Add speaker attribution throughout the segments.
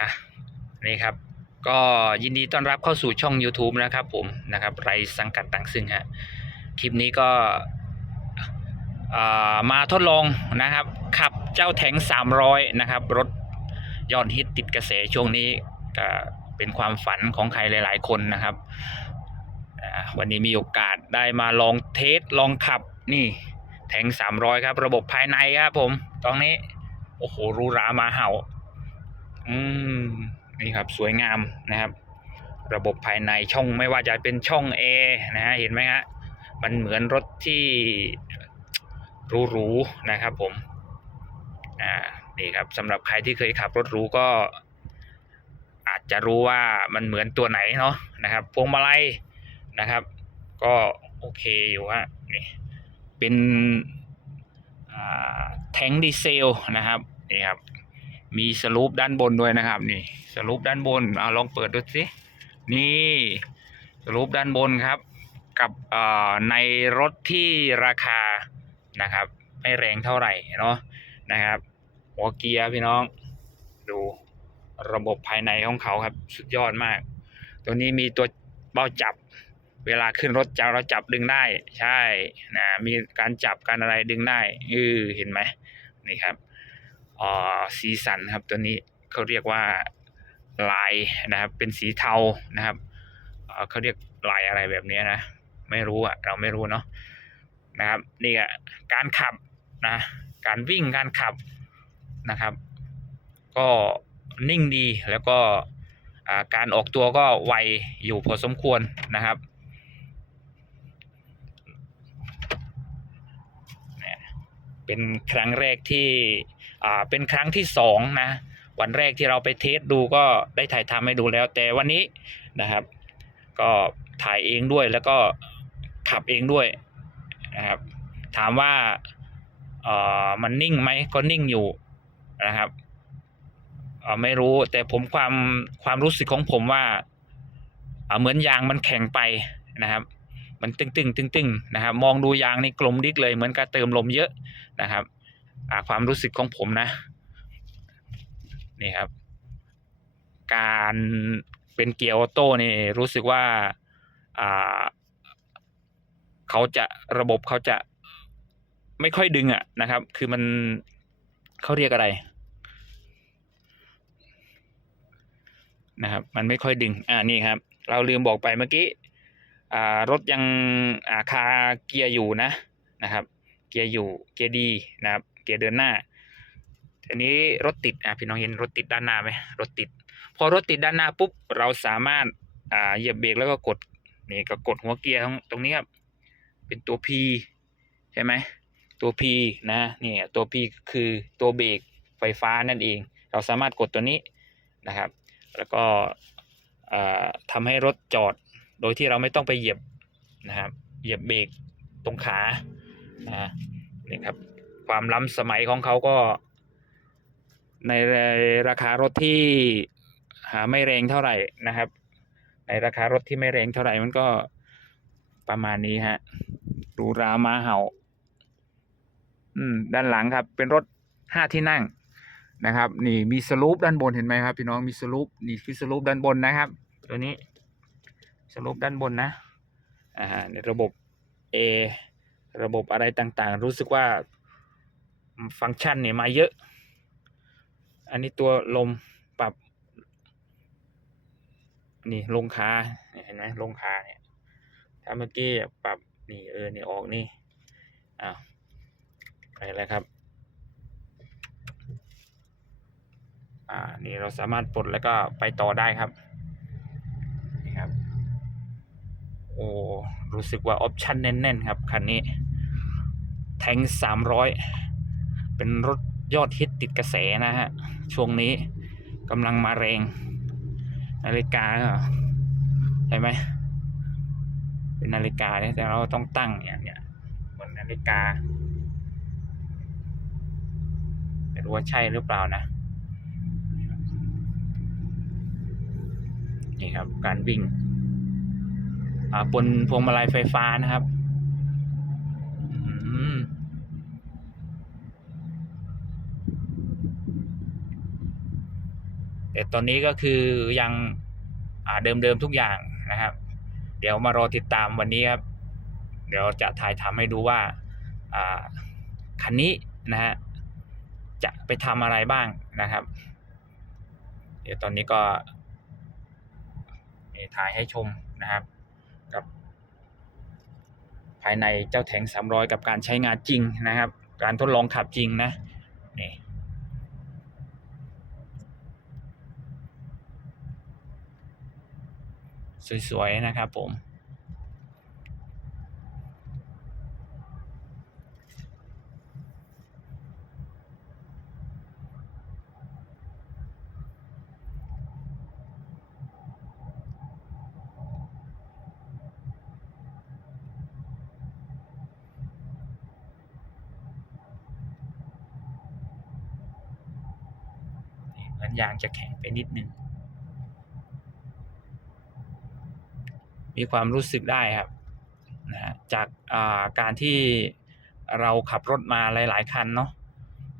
Speaker 1: อะนี่ครับ ก็ยินดีต้อนรับเข้าสู่ช่อง YouTube นะครับผมนะครับไรสังกัดต่างซึ่งฮะคลิปนี้ก็มาทดลองนะครับ ขับเจ้าแทง300 นะครับ รถยอดฮิตติดกระแสช่วงนี้ก็เป็นความฝันของใครหลาย ๆ คนนะครับ วันนี้มีโอกาสได้มาลองเทสลองขับนี่แทง300 ครับ ระบบภายในครับผม ตรงนี้ โอ้โหรูรามาเห่า อืมนี่ครับสวยงามนะครับ ระบบภายในช่องไม่ว่าจะเป็นช่องแอร์นะฮะเห็นไหมฮะมันเหมือนรถที่หรูๆนะครับผมอ่านี่ครับสำหรับใครที่เคยขับรถหรูก็ อาจจะรู้ว่ามันเหมือนตัวไหนเนาะนะครับพวงมาลัยนะครับ ก็โอเคอยู่ฮะนี่เป็นแทงดีเซลนะครับนี่ครับ มีสลูปด้านบนด้วยนะครับ นี่สลูปด้านบนเอาลองเปิดดูสินี่สลูปด้านบนครับ กับในรถที่ราคานะครับ ไม่แรงเท่าไหร่เนาะนะครับ หัวเกียร์พี่น้อง ดูระบบภายในของเขาครับ สุดยอดมาก ตัวนี้มีตัวเบ้าจับ เวลาขึ้นรถจะเราจับดึงได้ ใช่นะมีการจับการอะไรดึงได้เออเห็นไหมนี่ครับ สีสันครับตัวนี้เขาเรียกว่าลายนะครับ เป็นสีเทานะครับเเขาเรียกลายอะไรแบบนี้นะ ไม่รู้อะเราไม่รู้เนาะนะครับ นี่อะการขับนะ การวิ่งการขับนะครับ ก็นิ่งดีแล้วก็การออกตัวก็ไวอยู่พอสมควรนะครับเป็นครั้งแรกที่ อ่าเป็นครั้งที่สองนะ วันแรกที่เราไปเทสดูก็ได้ถ่ายทำให้ดูแล้ว แต่วันนี้นะครับ ก็ถ่ายเองด้วยแล้วก็ขับเองด้วยนะครับ ถามว่าเอ่อมันนิ่งไหมก็นิ่งอยู่นะครับเออไม่รู้แต่ผมความความรู้สึกของผมว่าเออเหมือนยางมันแข็งไปนะครับ มันตึงตึงตึงๆนะครับ มองดูยางนี่กลมดิกเลยเหมือนกับเติมลมเยอะนะครับ ความรู้สึกของผมนะนี่ครับ การเป็นเกียร์ออโต้นี่รู้สึกว่าเขาจะระบบเขาจะไม่ค่อยดึงอะนะครับ คือมันเขาเรียกอะไรนะครับ มันไม่ค่อยดึง อ่านี่ครับ เราลืมบอกไปเมื่อกี้อ่ารถยังอ่าคาเกียร์อยู่นะนะครับ เกียร์อยู่เกียร์ดีนะครับ เกียร์เดินหน้าทีนี้รถติดอะพี่น้องเห็นรถติดด้านหน้าไหมรถติด พอรถติดด้านหน้าปุ๊บเราสามารถอ่าเหยียบเบรกแล้วก็กดนี่ก็กดหัวเกียร์ตรงตรงนี้ครับเป็นตัว P ใช่ไหมตัว P นะนี่ตัว P คือตัวเบรกไฟฟ้านั่นเอง เราสามารถกดตัวนี้นะครับ แล้วก็อ่าทำให้รถจอดโดยที่เราไม่ต้องไปเหยียบนะครับเหยียบเบรกตรงขานะนี่ครับ ความล้ำสมัยของเขาก็ ในราคารถที่หาไม่แรงเท่าไหร่นะครับ ในราคารถที่ไม่แรงเท่าไหร่มันก็ประมาณนี้ฮะรูหรามาเห่า อืม ด้านหลังครับ เป็นรถห้าที่นั่งนะครับ นี่มีสลูปด้านบนเห็นไหมครับ พี่น้องมีสลูปนี่คือสลูปด้านบนนะครับ ตัวนี้สลูปด้านบนนะอ่าในระบบ A ระบบอะไรต่างๆ รู้สึกว่า ฟังก์ชันเนี่ยมาเยอะ อันนี้ตัวลมปรับ นี่ลงคาเห็นไหมลงคาเนี่ยถ้าเมื่อกี้ปรับนี่เออนี่ออกนี่อ้าวไปแล้วครับ อ่านี่เราสามารถปลดแล้วก็ไปต่อได้ครับนี่ครับ โอ้รู้สึกว่าออปชันแน่นๆครับคันนี้ แทงสามร้อย เป็นรถยอดฮิตติดกระแสนะฮะ ช่วงนี้กำลังมาแรงนาฬิกาเหรอใช่ไหมเป็นนาฬิกาเนี่ยแต่เราต้องตั้งอย่างเนี้ยเหมือนนาฬิกาไม่รู้ว่าใช่หรือเปล่านะ นี่ครับ การวิ่งอาบนพวงมาลัยไฟฟ้านะครับ อืม แต่ตอนนี้ก็คือยังเดิมๆทุกอย่างนะครับ เดี๋ยวมารอติดตามวันนี้ครับ เดี๋ยวจะถ่ายทำให้ดูว่าคันนี้นะฮะจะไปทำอะไรบ้างนะครับ เดี๋ยวตอนนี้ก็ถ่ายให้ชมนะครับ กับ ภายในเจ้าแทง300 กับการใช้งานจริงนะครับ การทดลองขับจริงนะนี่ สวยๆนะครับผม เหมือนยางจะแข็งไปนิดนึง มีความรู้สึกได้ครับนะจากาการที่เราขับรถมาหลาย ๆ คันเนาะ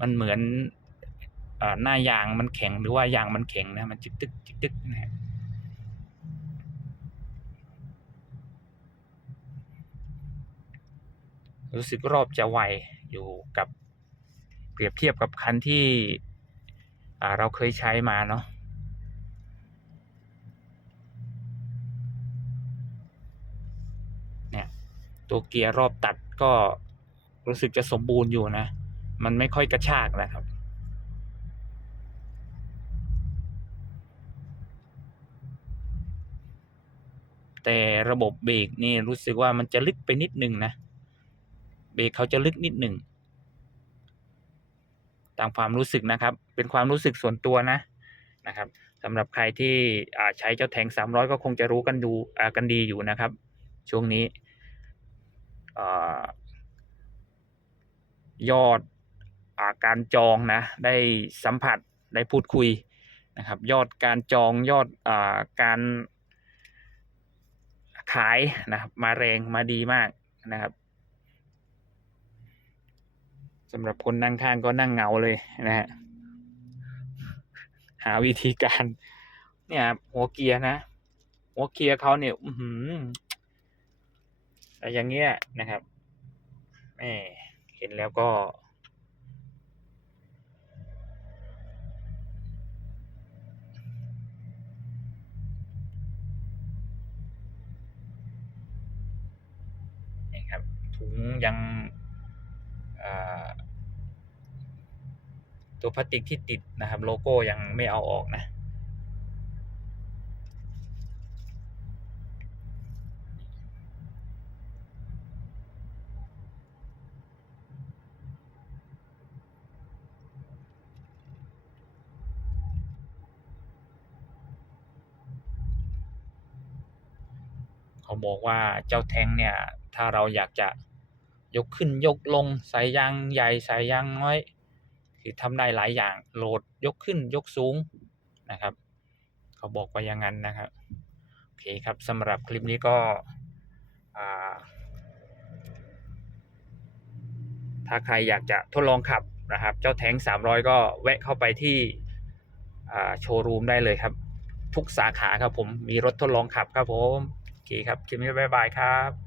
Speaker 1: มันเหมือนอหน้ายางมันแข็งหรือว่ายางมันแข็งนะมันจึกตึกจึกตึกนะฮะรู้สึกรอบจะไวอยู่กับเปรียบเทียบกับคันที่เราเคยใช้มาเนาะ เนี่ย ตัวเกียร์รอบตัดก็รู้สึกจะสมบูรณ์อยู่นะ มันไม่ค่อยกระชากนะครับ แต่ระบบเบรกนี่รู้สึกว่ามันจะลึกไปนิดนึงนะ เบรกเขาจะลึกนิดหนึ่งตามความรู้สึกนะครับ เป็นความรู้สึกส่วนตัวนะนะครับสำหรับใครที่อ่าใช้เจ้าแทง300 ก็คงจะรู้กันดูอ่กันดีอยู่นะครับ ช่วงนี้ ยอดอาการจองนะ ได้สัมผัสได้พูดคุยนะครับ ยอดการจองยอดอาการขายนะครับ มาแรงมาดีมากนะครับสำหรับคนนั่งข้างก็นั่งเงาเลยนะฮะหาวิธีการ เนี่ยหัวเกียร์นะ หัวเกียร์เขาเนี่ย อื อหือแต่อย่างเงี้ยนะครับแหมเห็นแล้วก็นี่ครับถุงยังตัวพลาสติกที่ติดนะครับ โลโก้ยังไม่เอาออกนะ เขาบอกว่าเจ้าแทงเนี่ย ถ้าเราอยากจะยกขึ้นยกลงสายยางใหญ่สายยางน้อย คือทำได้หลายอย่างโหลดยกขึ้นยกสูงนะครับ เขาบอกว่าอย่างนั้นนะครับโอเคครับสำหรับคลิปนี้ก็ถ้าใครอยากจะทดลองขับนะครับ เจ้าแทง300 ก็แวะเข้าไปที่โชว์รูมได้เลยครับ ทุกสาขาครับผมมีรถทดลองขับครับผม เคครับคลิปนี้บ๊ายบายครับ